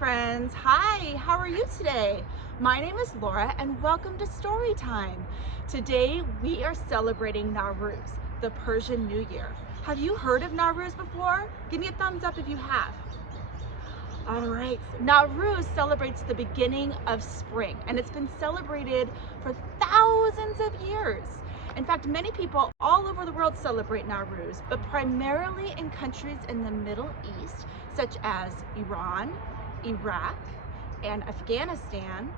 friends. Hi, how are you today? My name is Laura and welcome to Storytime. Today we are celebrating Nowruz, the Persian New Year. Have you heard of Nowruz before? Give me a thumbs up if you have. All right, Nowruz celebrates the beginning of spring, and it's been celebrated for thousands of years. In fact, many people all over the world celebrate Nowruz, but primarily in countries in the Middle East, such as Iran, Iraq, and Afghanistan,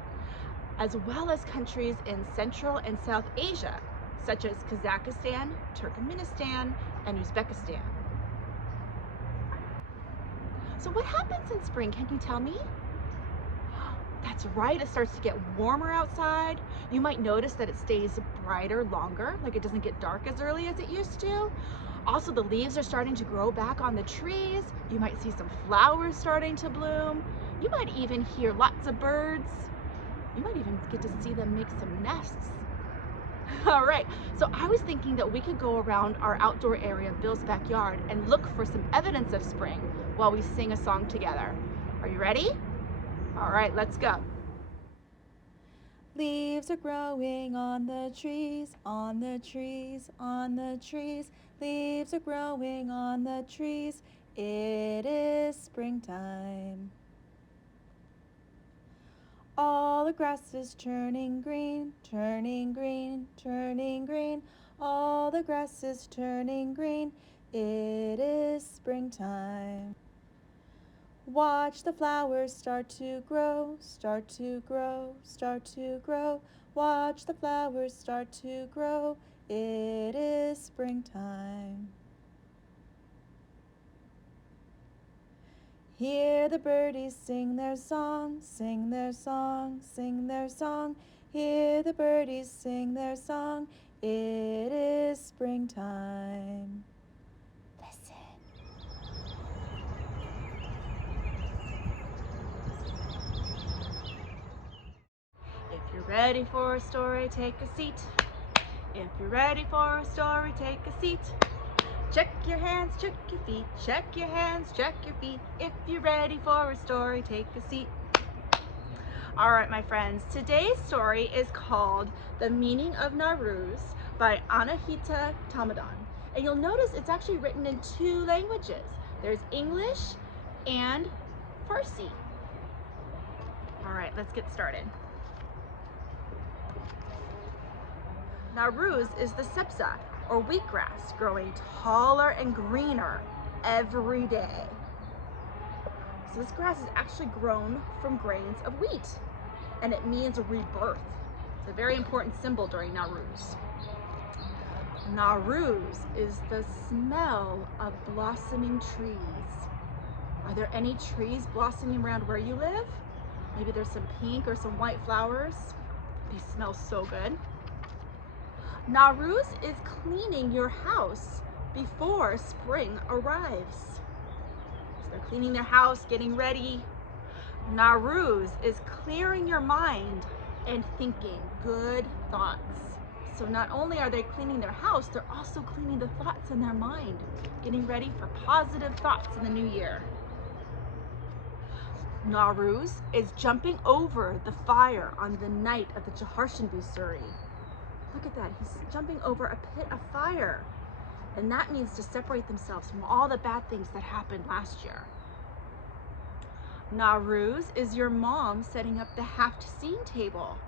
as well as countries in Central and South Asia, such as Kazakhstan, Turkmenistan, and Uzbekistan. So what happens in spring? Can you tell me? That's right, it starts to get warmer outside. You might notice that it stays brighter longer, like it doesn't get dark as early as it used to. Also, the leaves are starting to grow back on the trees. You might see some flowers starting to bloom. You might even hear lots of birds. You might even get to see them make some nests. All right, so I was thinking that we could go around our outdoor area, Bill's backyard, and look for some evidence of spring while we sing a song together. Are you ready? All right, let's go. Leaves are growing on the trees, on the trees, on the trees. Leaves are growing on the trees. It is springtime. All the grass is turning green, turning green, turning green. All the grass is turning green. It is springtime. Watch the flowers start to grow, start to grow, start to grow. Watch the flowers start to grow. It is springtime. Hear the birdies sing their song, sing their song, sing their song. Hear the birdies sing their song. It is springtime. If you're ready for a story, take a seat. If you're ready for a story, take a seat. Check your hands, check your feet. Check your hands, check your feet. If you're ready for a story, take a seat. All right, my friends, today's story is called The Meaning of Nowruz by Anahita Tamaddon. And you'll notice it's actually written in two languages. There's English and Farsi. All right, let's get started. Nowruz is the sebza, or wheatgrass, growing taller and greener every day. So this grass is actually grown from grains of wheat, and it means rebirth. It's a very important symbol during Nowruz. Nowruz is the smell of blossoming trees. Are there any trees blossoming around where you live? Maybe there's some pink or some white flowers. They smell so good. Nowruz is cleaning your house before spring arrives. So they're cleaning their house, getting ready. Nowruz is clearing your mind and thinking good thoughts. So not only are they cleaning their house, they're also cleaning the thoughts in their mind, getting ready for positive thoughts in the new year. Nowruz is jumping over the fire on the night of the Jaharshanbi Suri. Look at that, he's jumping over a pit of fire. And that means to separate themselves from all the bad things that happened last year. Nowruz is your mom setting up the Haft-Sin table.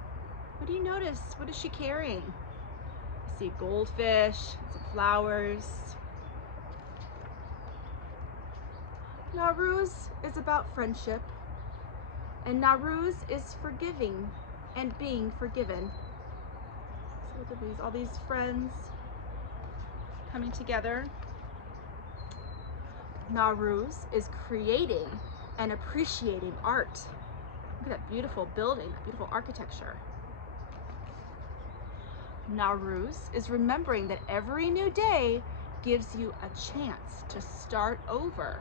What do you notice? What is she carrying? I see goldfish, some flowers. Nowruz is about friendship. And Nowruz is forgiving and being forgiven. Look at all these friends coming together. Nowruz is creating and appreciating art. Look at that beautiful building, that beautiful architecture. Nowruz is remembering that every new day gives you a chance to start over.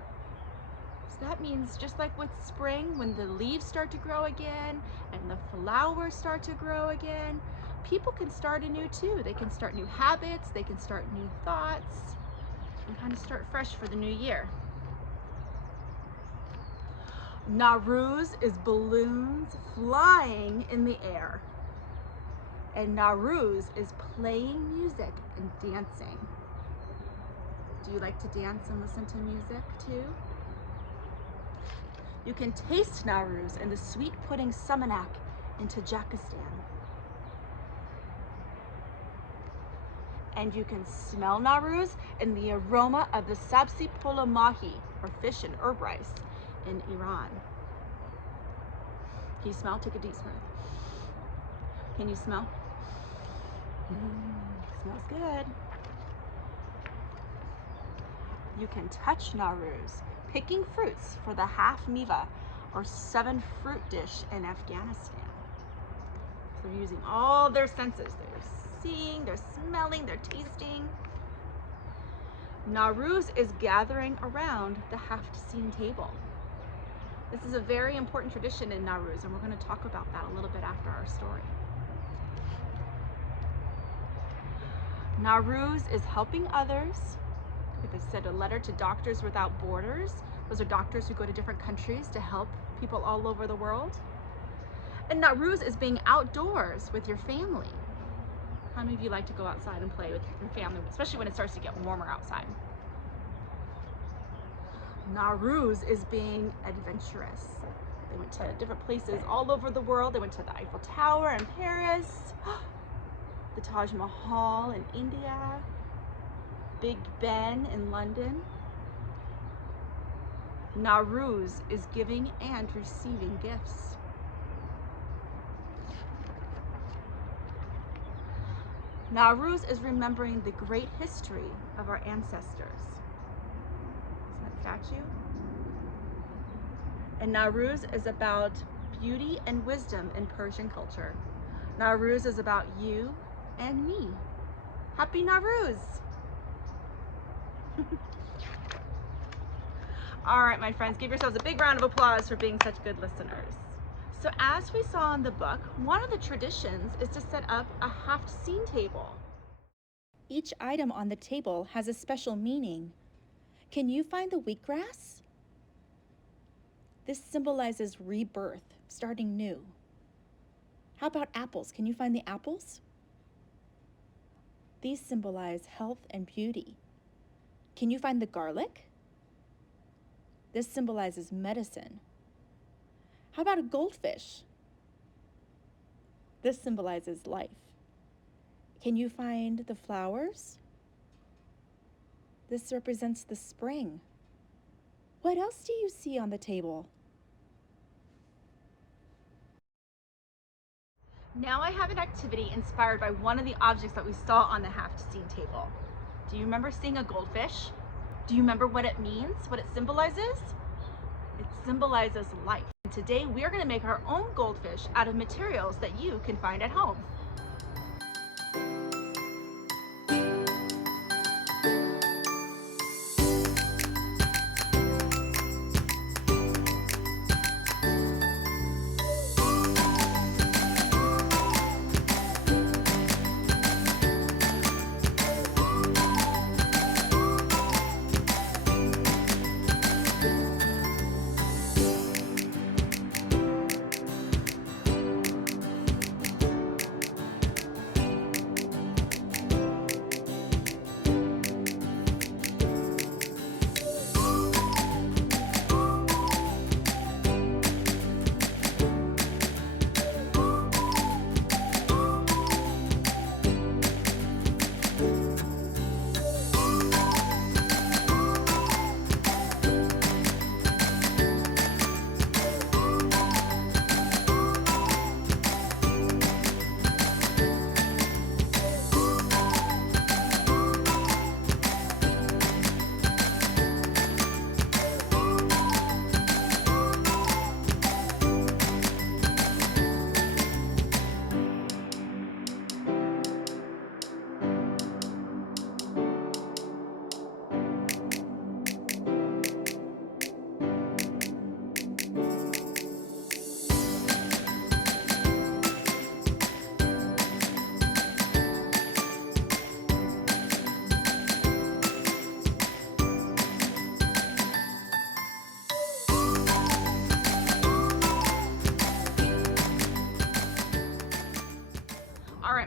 So that means just like with spring, when the leaves start to grow again and the flowers start to grow again, people can start anew too. They can start new habits, they can start new thoughts, and kind of start fresh for the new year. Nowruz is balloons flying in the air. And Nowruz is playing music and dancing. Do you like to dance and listen to music too? You can taste Nowruz in the sweet pudding sumanak in Tajikistan. And you can smell Nowruz in the aroma of the sabzi polo mahi, or fish and herb rice, in Iran. Can you smell? Take a deep breath. Can you smell? Smells good. You can touch Nowruz, picking fruits for the half miva, or 7 fruit dish in Afghanistan. So they're using all their senses. They're seeing, they're smelling, they're tasting. Nowruz is gathering around the Haft-Sin table. This is a very important tradition in Nowruz, and we're going to talk about that a little bit after our story. Nowruz is helping others. Like I said, a letter to Doctors Without Borders. Those are doctors who go to different countries to help people all over the world. And Nowruz is being outdoors with your family. How many of you like to go outside and play with your family, especially when it starts to get warmer outside? Nowruz is being adventurous. They went to different places all over the world. They went to the Eiffel Tower in Paris, the Taj Mahal in India, Big Ben in London. Nowruz is giving and receiving gifts. Nowruz is remembering the great history of our ancestors. Is that statue? And Nowruz is about beauty and wisdom in Persian culture. Nowruz is about you and me. Happy Nowruz! All right, my friends, give yourselves a big round of applause for being such good listeners. So as we saw in the book, one of the traditions is to set up a Haft-Sin table. Each item on the table has a special meaning. Can you find the wheatgrass? This symbolizes rebirth, starting new. How about apples? Can you find the apples? These symbolize health and beauty. Can you find the garlic? This symbolizes medicine. How about a goldfish? This symbolizes life. Can you find the flowers? This represents the spring. What else do you see on the table? Now I have an activity inspired by one of the objects that we saw on the Haft-Sin table. Do you remember seeing a goldfish? Do you remember what it means, what it symbolizes? It symbolizes life. And today we are going to make our own goldfish out of materials that you can find at home.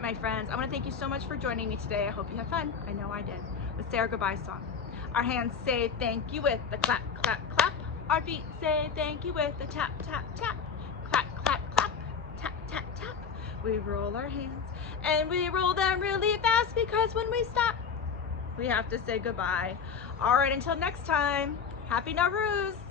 my friends, I want to thank you so much for joining me today. I hope you had fun. I know I did. Let's say our goodbye song. Our hands say thank you with the clap, clap, clap. Our feet say thank you with the tap, tap, tap. Clap, clap, clap. Tap, tap, tap. We roll our hands and we roll them really fast because when we stop, we have to say goodbye. All right, until next time, happy Nowruz.